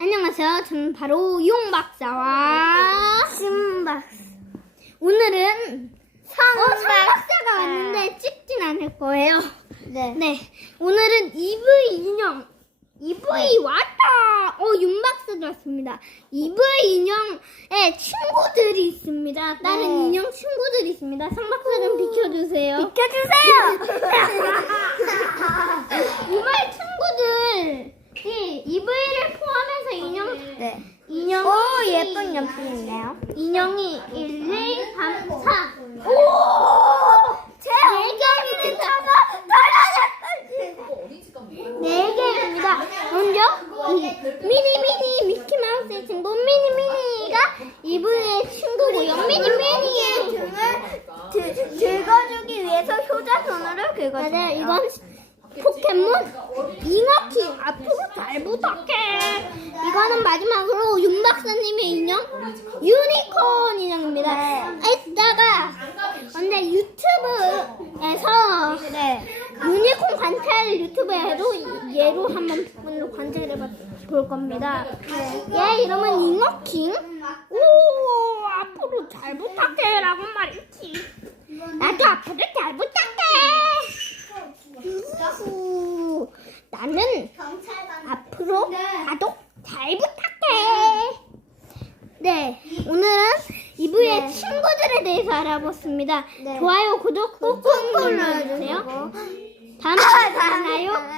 안녕하세요. 저는 바로 용 박사와 신박스. 오늘은 성 어, 박사가 왔는데 찍진 않을 거예요. 네. 네, 오늘은 EV 인형. EV 왔다. 어, 윤 박사도 왔습니다. EV 인형의 친구들이 있습니다. 다른 네. 인형 친구들이 있습니다. 성 박사 좀 비켜주세요. 비켜주세요. 이말 EV를 포함해서 인형 네. 인형 오 예쁜 연필이네요. 인형이 1, 2, 3, 4. 오! 제 엉덩이를 타서 떨어졌어. 네 개입니다. 먼저 이 미니 미니 미키 마우스의 친구 미니 미니가 이브의 친구고요. 미니 미니의 등을 들, 긁어주기 위해서 효자손으로 긁어줍니다. 맞아요. 이건 포켓몬 잉어킹 앞으로 잘 부탁해. 이거는 마지막으로 윤 박사님의 인형 유니콘 인형입니다. 네. 이따가 근데 유튜브에서 네. 유니콘 관찰 유튜브에도 얘로 한번 부분으로 관찰해 볼 겁니다. 얘 이름은 잉어킹. 오 나는 앞으로 나도 잘 부탁해. 네, 오늘은 이브의 친구들에 대해서 알아봤습니다. 네. 좋아요, 구독 꾹꾹 눌러주세요. 다음에 만나요.